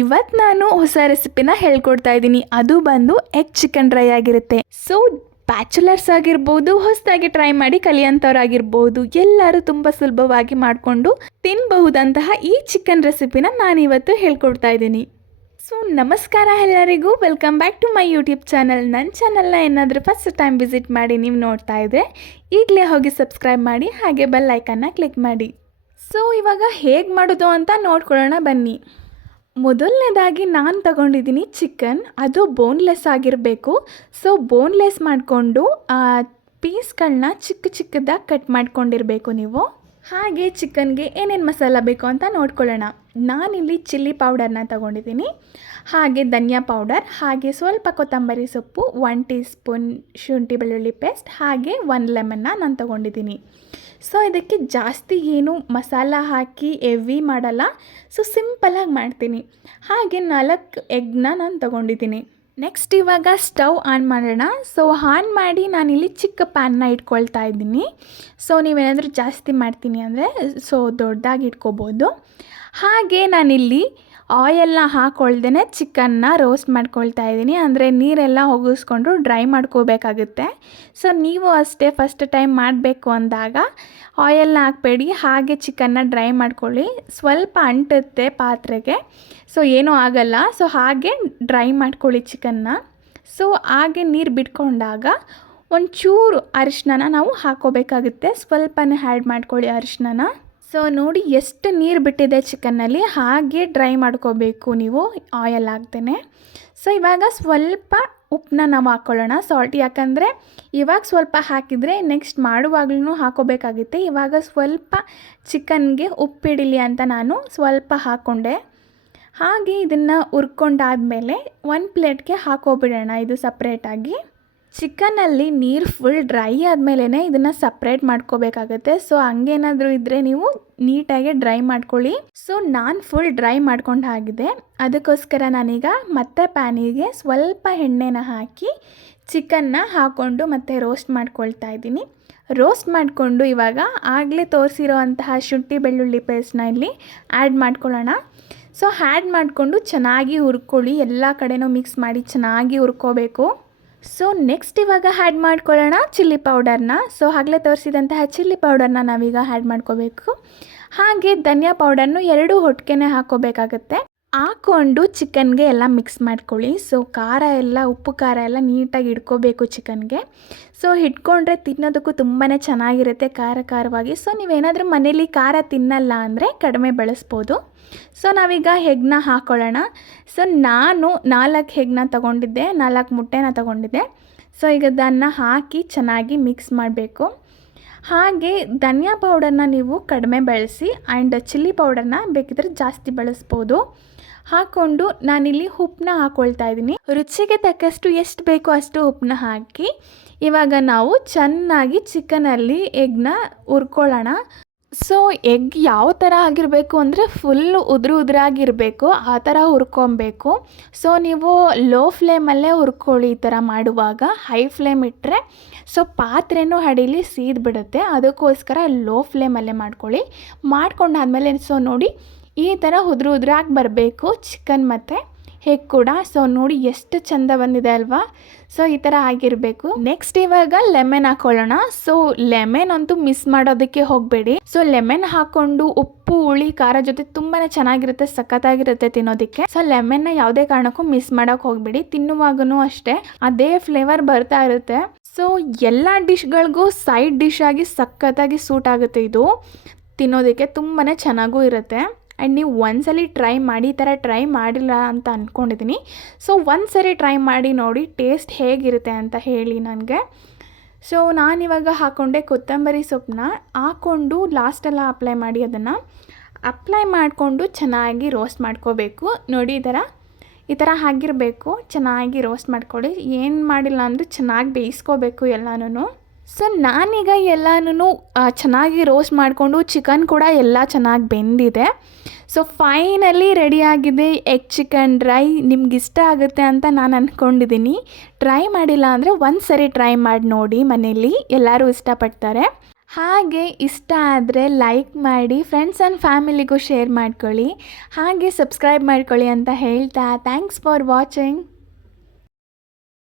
ಇವತ್ತು ನಾನು ಹೊಸ ರೆಸಿಪಿನ ಹೇಳ್ಕೊಡ್ತಾ ಇದ್ದೀನಿ. ಅದು ಬಂದು ಎಗ್ ಚಿಕನ್ ಡ್ರೈ ಆಗಿರುತ್ತೆ. ಸೊ ಬ್ಯಾಚುಲರ್ಸ್ ಆಗಿರ್ಬೋದು, ಹೊಸದಾಗಿ ಟ್ರೈ ಮಾಡಿ ಕಲಿಯೋಂಥವ್ರಾಗಿರ್ಬೋದು, ಎಲ್ಲರೂ ತುಂಬ ಸುಲಭವಾಗಿ ಮಾಡಿಕೊಂಡು ತಿನ್ನಬಹುದಂತಹ ಈ ಚಿಕನ್ ರೆಸಿಪಿನ ನಾನಿವತ್ತು ಹೇಳ್ಕೊಡ್ತಾ ಇದ್ದೀನಿ. ಸೊ ನಮಸ್ಕಾರ ಎಲ್ಲರಿಗೂ, welcome back to my YouTube channel. ನನ್ನ ಚಾನಲ್ನ ಏನಾದರೂ ಫಸ್ಟ್ ಟೈಮ್ ವಿಸಿಟ್ ಮಾಡಿ ನೀವು ನೋಡ್ತಾ ಇದ್ದರೆ ಈಗಲೇ ಹೋಗಿ ಸಬ್ಸ್ಕ್ರೈಬ್ ಮಾಡಿ, ಹಾಗೆ ಬೆಲ್ ಐಕನ್ನ ಕ್ಲಿಕ್ ಮಾಡಿ. ಸೊ ಇವಾಗ ಹೇಗೆ ಮಾಡೋದು ಅಂತ ನೋಡ್ಕೊಳ್ಳೋಣ ಬನ್ನಿ. ಮೊದಲನೇದಾಗಿ ನಾನು ತಗೊಂಡಿದ್ದೀನಿ ಚಿಕನ್, ಅದು ಬೋನ್ಲೆಸ್ ಆಗಿರಬೇಕು. ಸೊ ಬೋನ್ಲೆಸ್ ಮಾಡಿಕೊಂಡು ಪೀಸ್ಗಳನ್ನ ಚಿಕ್ಕ ಚಿಕ್ಕದಾಗಿ ಕಟ್ ಮಾಡ್ಕೊಂಡಿರಬೇಕು ನೀವು. ಹಾಗೆ ಚಿಕನ್ಗೆ ಏನೇನು ಮಸಾಲ ಬೇಕು ಅಂತ ನೋಡ್ಕೊಳ್ಳೋಣ. ನಾನಿಲ್ಲಿ ಚಿಲ್ಲಿ ಪೌಡರ್ನ ತಗೊಂಡಿದ್ದೀನಿ, ಹಾಗೆ ಧನಿಯಾ ಪೌಡರ್, ಹಾಗೆ ಸ್ವಲ್ಪ ಕೊತ್ತಂಬರಿ ಸೊಪ್ಪು, 1 ಟೀ ಸ್ಪೂನ್ ಶುಂಠಿ ಬೆಳ್ಳುಳ್ಳಿ ಪೇಸ್ಟ್, ಹಾಗೆ 1 ಲೆಮನ್ನ ನಾನು ತಗೊಂಡಿದ್ದೀನಿ. ಸೊ ಇದಕ್ಕೆ ಜಾಸ್ತಿ ಏನು ಮಸಾಲ ಹಾಕಿ ಹೆವಿ ಮಾಡಲ್ಲ, ಸೊ ಸಿಂಪಲಾಗಿ ಮಾಡ್ತೀನಿ. ಹಾಗೆ 4 ಎಗ್ನ ನಾನು ತಗೊಂಡಿದ್ದೀನಿ. ನೆಕ್ಸ್ಟ್ ಇವಾಗ ಸ್ಟವ್ ಆನ್ ಮಾಡೋಣ. ಸೊ ಆನ್ ಮಾಡಿ ನಾನಿಲ್ಲಿ ಚಿಕ್ಕ ಪ್ಯಾನ್ನ ಇಟ್ಕೊಳ್ತಾ ಇದ್ದೀನಿ. ಸೊ ನೀವೇನಾದರೂ ಜಾಸ್ತಿ ಮಾಡ್ತೀನಿ ಅಂದರೆ ಸೊ ದೊಡ್ಡದಾಗಿ ಇಟ್ಕೋಬೋದು. ಹಾಗೆ ನಾನಿಲ್ಲಿ ಆಯಲ್ನ ಹಾಕ್ಕೊಳ್ದೇ ಚಿಕನ್ನ ರೋಸ್ಟ್ ಮಾಡ್ಕೊಳ್ತಾ ಇದ್ದೀನಿ. ಅಂದರೆ ನೀರೆಲ್ಲ ಹೋಗಿಸ್ಕೊಂಡು ಡ್ರೈ ಮಾಡ್ಕೋಬೇಕಾಗುತ್ತೆ. ಸೊ ನೀವು ಅಷ್ಟೇ ಫಸ್ಟ್ ಟೈಮ್ ಮಾಡಬೇಕು ಅಂದಾಗ ಆಯಲ್ನ ಹಾಕಬೇಡಿ, ಹಾಗೆ ಚಿಕನ್ನ ಡ್ರೈ ಮಾಡ್ಕೊಳ್ಳಿ. ಸ್ವಲ್ಪ ಅಂಟುತ್ತೆ ಪಾತ್ರೆಗೆ, ಸೊ ಏನೂ ಆಗಲ್ಲ. ಸೊ ಹಾಗೆ ಡ್ರೈ ಮಾಡ್ಕೊಳ್ಳಿ ಚಿಕನ್ನ. ಸೊ ಹಾಗೆ ನೀರು ಬಿಟ್ಕೊಂಡಾಗ ಒಂಚೂರು ಅರಿಶಿನ ನಾವು ಹಾಕ್ಕೋಬೇಕಾಗುತ್ತೆ. ಸ್ವಲ್ಪನೇ ಆ್ಯಡ್ ಮಾಡ್ಕೊಳ್ಳಿ ಅರಿಶಿನ. ಸೊ ನೋಡಿ ಎಷ್ಟು ನೀರು ಬಿಟ್ಟಿದೆ ಚಿಕನ್ನಲ್ಲಿ, ಹಾಗೆ ಡ್ರೈ ಮಾಡ್ಕೋಬೇಕು ನೀವು ಆಯಲ್ ಹಾಕ್ತೇನೆ. ಸೊ ಇವಾಗ ಸ್ವಲ್ಪ ಉಪ್ಪನ್ನ ನಾವು ಹಾಕ್ಕೊಳ್ಳೋಣ, ಸಾಲ್ಟ್. ಯಾಕಂದರೆ ಇವಾಗ ಸ್ವಲ್ಪ ಹಾಕಿದರೆ ನೆಕ್ಸ್ಟ್ ಮಾಡುವಾಗಲೂ ಹಾಕೋಬೇಕಾಗುತ್ತೆ. ಇವಾಗ ಸ್ವಲ್ಪ ಚಿಕನ್ಗೆ ಉಪ್ಪಿಡಿಲಿ ಅಂತ ನಾನು ಸ್ವಲ್ಪ ಹಾಕ್ಕೊಂಡೆ. ಹಾಗೆ ಇದನ್ನು ಹುರ್ಕೊಂಡಾದಮೇಲೆ 1 ಪ್ಲೇಟ್ಗೆ ಹಾಕೋಬಿಡೋಣ ಇದು ಸಪ್ರೇಟಾಗಿ. ಚಿಕನಲ್ಲಿ ನೀರು ಫುಲ್ ಡ್ರೈ ಆದಮೇಲೆ ಇದನ್ನು ಸಪ್ರೇಟ್ ಮಾಡ್ಕೋಬೇಕಾಗತ್ತೆ. ಸೊ ಹಂಗೇನಾದರೂ ಇದ್ದರೆ ನೀವು ನೀಟಾಗಿ ಡ್ರೈ ಮಾಡ್ಕೊಳ್ಳಿ. ಸೊ ನಾನು ಫುಲ್ ಡ್ರೈ ಮಾಡ್ಕೊಂಡು ಆಗಿದೆ, ಅದಕ್ಕೋಸ್ಕರ ನಾನೀಗ ಮತ್ತೆ ಪ್ಯಾನಿಗೆ ಸ್ವಲ್ಪ ಎಣ್ಣೆನ ಹಾಕಿ ಚಿಕನ್ನ ಹಾಕ್ಕೊಂಡು ಮತ್ತೆ ರೋಸ್ಟ್ ಮಾಡ್ಕೊಳ್ತಾ ಇದ್ದೀನಿ. ರೋಸ್ಟ್ ಮಾಡಿಕೊಂಡು ಇವಾಗ ಆಗಲೇ ತೋರಿಸಿರೋ ಅಂತಹ ಶುಂಠಿ ಬೆಳ್ಳುಳ್ಳಿ ಪೇಸ್ಟ್ನ ಇಲ್ಲಿ ಆ್ಯಡ್ ಮಾಡ್ಕೊಳ್ಳೋಣ. ಸೊ ಆ್ಯಡ್ ಮಾಡಿಕೊಂಡು ಚೆನ್ನಾಗಿ ಹುರ್ಕೊಳ್ಳಿ, ಎಲ್ಲ ಕಡೆನೂ ಮಿಕ್ಸ್ ಮಾಡಿ ಚೆನ್ನಾಗಿ ಹುರ್ಕೋಬೇಕು. ಸೊ ನೆಕ್ಸ್ಟ್ ಇವಾಗ ಆ್ಯಡ್ ಮಾಡ್ಕೊಳ್ಳೋಣ ಚಿಲ್ಲಿ ಪೌಡರ್ನ. ಸೊ ಆಗಲೇ ತೋರಿಸಿದಂತಹ ಚಿಲ್ಲಿ ಪೌಡರ್ನ ನಾವೀಗ ಆ್ಯಡ್ ಮಾಡ್ಕೋಬೇಕು. ಹಾಗೆ ಧನಿಯಾ ಪೌಡರ್ನು 2 ಒಟ್ಟಿಗೆ ಹಾಕ್ಕೋಬೇಕಾಗತ್ತೆ. ಹಾಕ್ಕೊಂಡು ಚಿಕನ್ಗೆ ಎಲ್ಲ ಮಿಕ್ಸ್ ಮಾಡ್ಕೊಳ್ಳಿ. ಸೊ ಖಾರ ಎಲ್ಲ, ಉಪ್ಪು ಖಾರ ಎಲ್ಲ ನೀಟಾಗಿ ಇಟ್ಕೋಬೇಕು ಚಿಕನ್ಗೆ. ಸೊ ಇಟ್ಕೊಂಡ್ರೆ ತಿನ್ನೋದಕ್ಕೂ ತುಂಬಾ ಚೆನ್ನಾಗಿರುತ್ತೆ ಖಾರವಾಗಿ. ಸೊ ನೀವೇನಾದರೂ ಮನೇಲಿ ಖಾರ ತಿನ್ನಲ್ಲ ಅಂದರೆ ಕಡಿಮೆ ಬೆಳೆಸ್ಬೋದು. ಸೊ ನಾವೀಗ ಎಗ್ನ ಹಾಕ್ಕೊಳ್ಳೋಣ. ಸೊ ನಾನು 4 ಎಗ್ನ ತೊಗೊಂಡಿದ್ದೆ, 4 ಮೊಟ್ಟೆನ ತೊಗೊಂಡಿದ್ದೆ. ಸೊ ಈಗ ಅದನ್ನು ಹಾಕಿ ಚೆನ್ನಾಗಿ ಮಿಕ್ಸ್ ಮಾಡಬೇಕು. ಹಾಗೆ ಧನಿಯಾ ಪೌಡರ್ನ ನೀವು ಕಡಿಮೆ ಬೆಳೆಸಿ, ಆ್ಯಂಡ್ ಚಿಲ್ಲಿ ಪೌಡರ್ನ ಬೇಕಿದ್ರೆ ಜಾಸ್ತಿ ಬಳಸ್ಬೋದು. ಹಾಕ್ಕೊಂಡು ನಾನಿಲ್ಲಿ ಉಪ್ಪನ್ನ ಹಾಕ್ಕೊಳ್ತಾ ಇದ್ದೀನಿ. ರುಚಿಗೆ ತಕ್ಕಷ್ಟು ಎಷ್ಟು ಬೇಕೋ ಅಷ್ಟು ಉಪ್ಪನ್ನ ಹಾಕಿ ಇವಾಗ ನಾವು ಚೆನ್ನಾಗಿ ಚಿಕನಲ್ಲಿ ಎಗ್ನ ಹುರ್ಕೊಳ್ಳೋಣ. ಸೊ ಎಗ್ ಯಾವ ಥರ ಆಗಿರಬೇಕು ಅಂದರೆ ಫುಲ್ಲು ಉದುರಾಗಿರಬೇಕು, ಆ ಥರ ಹುರ್ಕೊಬೇಕು. ಸೊ ನೀವು ಲೋ ಫ್ಲೇಮಲ್ಲೇ ಹುರ್ಕೊಳ್ಳಿ ಈ ಥರ ಮಾಡುವಾಗ. ಹೈ ಫ್ಲೇಮ್ ಇಟ್ಟರೆ ಸೊ ಪಾತ್ರೆನೂ ಅಡಿಲಿ ಸೀದ್ಬಿಡುತ್ತೆ, ಅದಕ್ಕೋಸ್ಕರ ಲೋ ಫ್ಲೇಮಲ್ಲೇ ಮಾಡ್ಕೊಳ್ಳಿ. ಮಾಡ್ಕೊಂಡಾದ್ಮೇಲೆ ಸೊ ನೋಡಿ ಈ ಥರ ಉದುರಾಗಿ ಬರಬೇಕು ಚಿಕನ್ ಮತ್ತು ಎಗ್ ಕೂಡ. ಸೊ ನೋಡಿ ಎಷ್ಟು ಚೆಂದ ಬಂದಿದೆ ಅಲ್ವಾ. ಸೊ ಈ ಥರ ಆಗಿರಬೇಕು. ನೆಕ್ಸ್ಟ್ ಇವಾಗ ಲೆಮನ್ ಹಾಕ್ಕೊಳ್ಳೋಣ. ಸೊ ಲೆಮನ್ ಅಂತೂ ಮಿಸ್ ಮಾಡೋದಕ್ಕೆ ಹೋಗಬೇಡಿ. ಸೊ ಲೆಮನ್ ಹಾಕ್ಕೊಂಡು ಉಪ್ಪು ಹುಳಿ ಖಾರ ಜೊತೆ ತುಂಬಾ ಚೆನ್ನಾಗಿರುತ್ತೆ, ಸಖತ್ತಾಗಿರುತ್ತೆ ತಿನ್ನೋದಕ್ಕೆ. ಸೊ ಲೆಮನ್ನ ಯಾವುದೇ ಕಾರಣಕ್ಕೂ ಮಿಸ್ ಮಾಡೋಕ್ಕೆ ಹೋಗಬೇಡಿ. ತಿನ್ನುವಾಗೂ ಅಷ್ಟೇ ಅದೇ ಫ್ಲೇವರ್ ಬರ್ತಾ ಇರುತ್ತೆ. ಸೊ ಎಲ್ಲ ಡಿಶ್ಗಳಿಗೂ ಸೈಡ್ ಡಿಶ್ ಆಗಿ ಸಖತ್ತಾಗಿ ಸೂಟ್ ಆಗುತ್ತೆ ಇದು, ತಿನ್ನೋದಕ್ಕೆ ತುಂಬಾ ಚೆನ್ನಾಗೂ ಇರುತ್ತೆ. ಆ್ಯಂಡ್ ನೀವು ಒಂದ್ಸಲಿ ಟ್ರೈ ಮಾಡಿ, ಈ ಥರ ಟ್ರೈ ಮಾಡಿಲ್ಲ ಅಂತ ಅಂದ್ಕೊಂಡಿದ್ದೀನಿ. ಸೊ ಒಂದ್ಸರಿ ಟ್ರೈ ಮಾಡಿ ನೋಡಿ ಟೇಸ್ಟ್ ಹೇಗಿರುತ್ತೆ ಅಂತ ಹೇಳಿ ನನಗೆ. ಸೊ ನಾನಿವಾಗ ಹಾಕ್ಕೊಂಡೆ ಕೊತ್ತಂಬರಿ ಸೊಪ್ಪನ್ನ ಹಾಕ್ಕೊಂಡು ಲಾಸ್ಟೆಲ್ಲ ಅಪ್ಲೈ ಮಾಡಿ, ಅದನ್ನು ಅಪ್ಲೈ ಮಾಡಿಕೊಂಡು ಚೆನ್ನಾಗಿ ರೋಸ್ಟ್ ಮಾಡ್ಕೋಬೇಕು. ನೋಡಿ ಈ ಥರ ಆಗಿರಬೇಕು. ಚೆನ್ನಾಗಿ ರೋಸ್ಟ್ ಮಾಡ್ಕೊಳ್ಳಿ, ಏನು ಮಾಡಿಲ್ಲ ಅಂದರೂ ಚೆನ್ನಾಗಿ ಬೇಯಿಸ್ಕೋಬೇಕು ಎಲ್ಲನೂ. ಸೊ ನಾನೀಗ ಎಲ್ಲನೂ ಚೆನ್ನಾಗಿ ರೋಸ್ಟ್ ಮಾಡಿಕೊಂಡು ಚಿಕನ್ ಕೂಡ ಎಲ್ಲ ಚೆನ್ನಾಗಿ ಬೆಂದಿದೆ. ಸೊ ಫೈನಲಿ ರೆಡಿಯಾಗಿದೆ ಎಗ್ ಚಿಕನ್ ಡ್ರೈ. ನಿಮ್ಗೆ ಇಷ್ಟ ಆಗುತ್ತೆ ಅಂತ ನಾನು ಅಂದ್ಕೊಂಡಿದ್ದೀನಿ. ಟ್ರೈ ಮಾಡಿಲ್ಲ ಅಂದರೆ ಒಂದು ಸರಿ ಟ್ರೈ ಮಾಡಿ ನೋಡಿ, ಮನೇಲಿ ಎಲ್ಲರೂ ಇಷ್ಟಪಡ್ತಾರೆ. ಹಾಗೆ ಇಷ್ಟ ಆದರೆ ಲೈಕ್ ಮಾಡಿ, ಫ್ರೆಂಡ್ಸ್ ಆ್ಯಂಡ್ ಫ್ಯಾಮಿಲಿಗೂ ಶೇರ್ ಮಾಡ್ಕೊಳ್ಳಿ, ಹಾಗೆ ಸಬ್ಸ್ಕ್ರೈಬ್ ಮಾಡ್ಕೊಳ್ಳಿ ಅಂತ ಹೇಳ್ತಾ ಥ್ಯಾಂಕ್ಸ್ ಫಾರ್ ವಾಚಿಂಗ್.